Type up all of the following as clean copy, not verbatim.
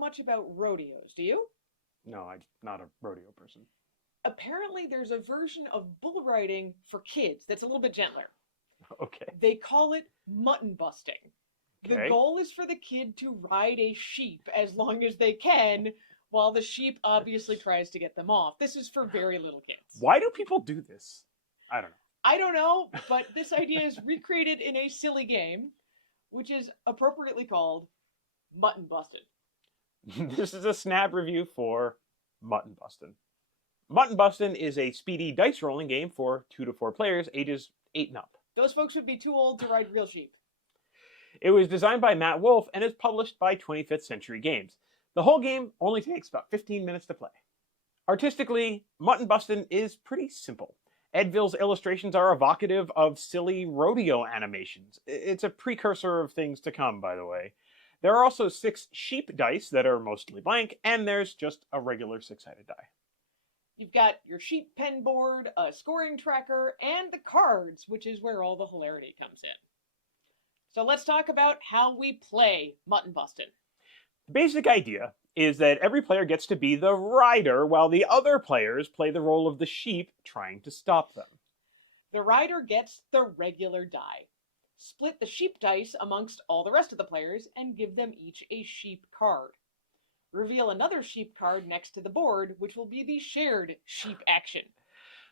much about rodeos, do you? No, I'm not a rodeo person. Apparently, there's a version of bull riding for kids that's a little bit gentler. Okay. They call it mutton busting. The Okay. goal is for the kid to ride a sheep as long as they can, while the sheep obviously tries to get them off. This is for very little kids. Why do people do this? I don't I don't know, but this idea is recreated in a silly game, which is appropriately called Mutton Bustin. know. This is a snap review for Mutton Bustin. Mutton Bustin is a speedy dice rolling game for 2 to 4 players, ages 8 and up. Those folks would be too old to ride real sheep. It was designed by Matt Wolfe and is published by 25th Century Games. The whole game only takes about 15 minutes to play. Artistically, Mutton Bustin is pretty simple. Edville's illustrations are evocative of silly rodeo animations. It's a precursor of things to come, by the way. There are also 6 sheep dice that are mostly blank, and there's just a regular 6-sided die. You've got your sheep pen board, a scoring tracker, and the cards, which is where all the hilarity comes in. So let's talk about how we play Mutton Bustin. The basic idea is that every player gets to be the rider while the other players play the role of the sheep trying to stop them. The rider gets the regular die. Split the sheep dice amongst all the rest of the players and give them each a sheep card. Reveal another sheep card next to the board, which will be the shared sheep action.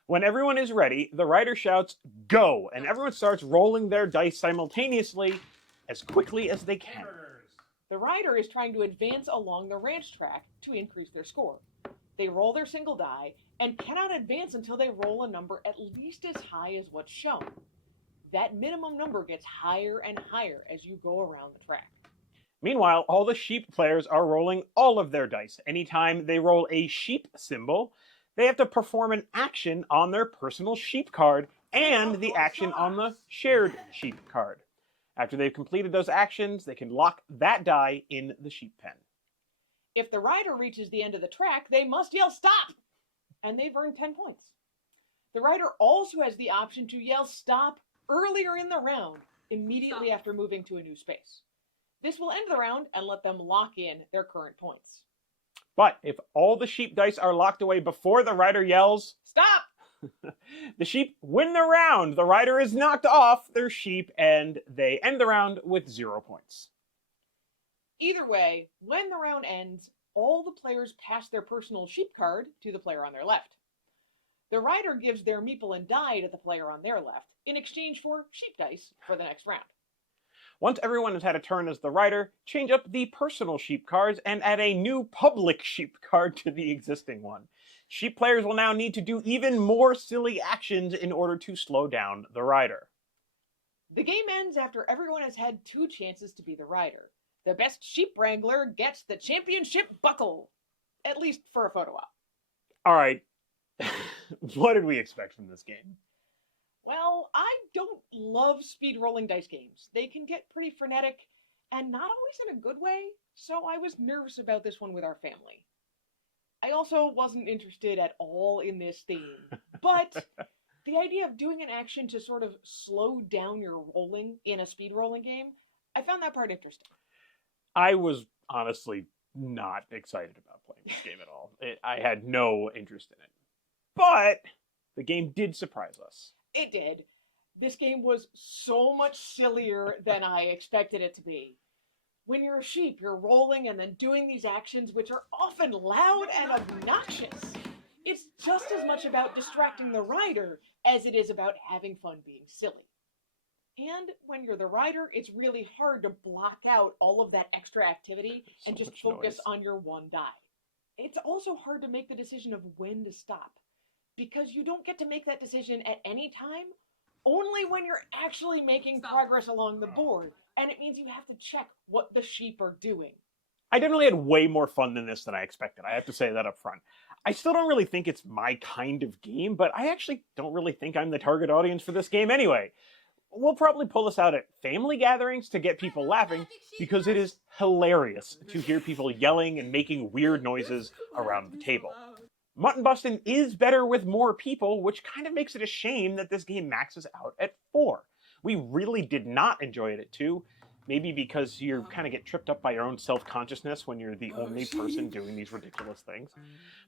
When everyone is ready, the rider shouts, "Go!" and everyone starts rolling their dice simultaneously as quickly as they can. The rider is trying to advance along the ranch track to increase their score. They roll their single die and cannot advance until they roll a number at least as high as what's shown. That minimum number gets higher and higher as you go around the track. Meanwhile, all the sheep players are rolling all of their dice. Anytime they roll a sheep symbol, they have to perform an action on their personal sheep card and the action on the shared sheep card. After they've completed those actions, they can lock that die in the sheep pen. If the rider reaches the end of the track, they must yell "Stop!" and they've earned 10 points. The rider also has the option to yell "Stop" earlier in the round, immediately after moving to a new space. This will end the round and let them lock in their current points. But if all the sheep dice are locked away before the rider yells, "Stop!" the sheep win the round. The rider is knocked off their sheep and they end the round with 0 points. Either way, when the round ends, all the players pass their personal sheep card to the player on their left. The rider gives their meeple and die to the player on their left in exchange for sheep dice for the next round. Once everyone has had a turn as the rider, change up the personal sheep cards and add a new public sheep card to the existing one. Sheep players will now need to do even more silly actions in order to slow down the rider. The game ends after everyone has had 2 chances to be the rider. The best sheep wrangler gets the championship buckle, at least for a photo op. All right, what did we expect from this game? Well, I don't love speed rolling dice games. They can get pretty frenetic and not always in a good way, so I was nervous about this one with our family. I also wasn't interested at all in this theme, but the idea of doing an action to sort of slow down your rolling in a speed rolling game, I found that part interesting. I was honestly not excited about playing this game at all. I had no interest in it. But the game did surprise us. It did. This game was so much sillier than I expected it to be. When you're a sheep, you're rolling and then doing these actions which are often loud and obnoxious. It's just as much about distracting the rider as it is about having fun being silly. And when you're the rider, it's really hard to block out all of that extra activity and So just much focus noise. on your one die. It's also hard to make the decision of when to stop, because you don't get to make that decision at any time, only when you're actually making progress along the board, and it means you have to check what the sheep are doing. I definitely had way more fun than this than I expected. I have to say that up front. I still don't really think it's my kind of game, but I actually don't really think I'm the target audience for this game anyway. We'll probably pull this out at family gatherings to get people laughing, because it is hilarious to hear people yelling and making weird noises around the table. Mutton Bustin is better with more people, which kind of makes it a shame that this game maxes out at 4. We really did not enjoy it at 2, Maybe because you kind of get tripped up by your own self-consciousness when you're the only person doing these ridiculous things.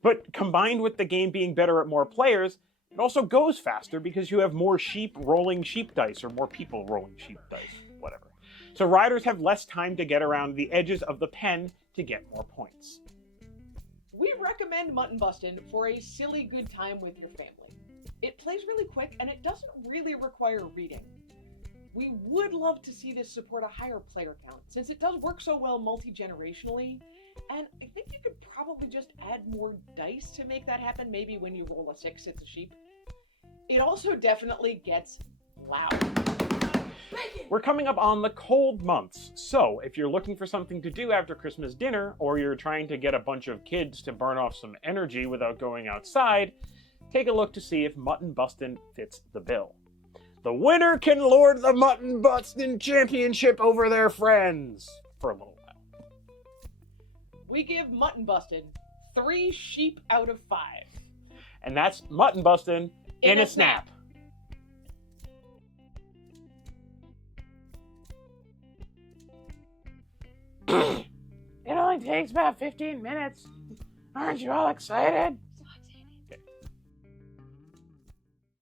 But combined with the game being better at more players, it also goes faster because you have more sheep rolling sheep dice, or more people rolling sheep dice, whatever. So riders have less time to get around the edges of the pen to get more points. We recommend Mutton Bustin' for a silly good time with your family. It plays really quick and it doesn't really require reading. We would love to see this support a higher player count, since it does work so well multi-generationally, and I think you could probably just add more dice to make that happen. Maybe when you roll a 6, it's a sheep. It also definitely gets loud. We're coming up on the cold months, so if you're looking for something to do after Christmas dinner, or you're trying to get a bunch of kids to burn off some energy without going outside, take a look to see if Mutton Bustin' fits the bill. The winner can lord the Mutton Bustin' Championship over their friends for a little while. We give Mutton Bustin' 3 sheep out of 5. And that's Mutton Bustin' in a snap. It only takes about 15 minutes. Aren't you all excited?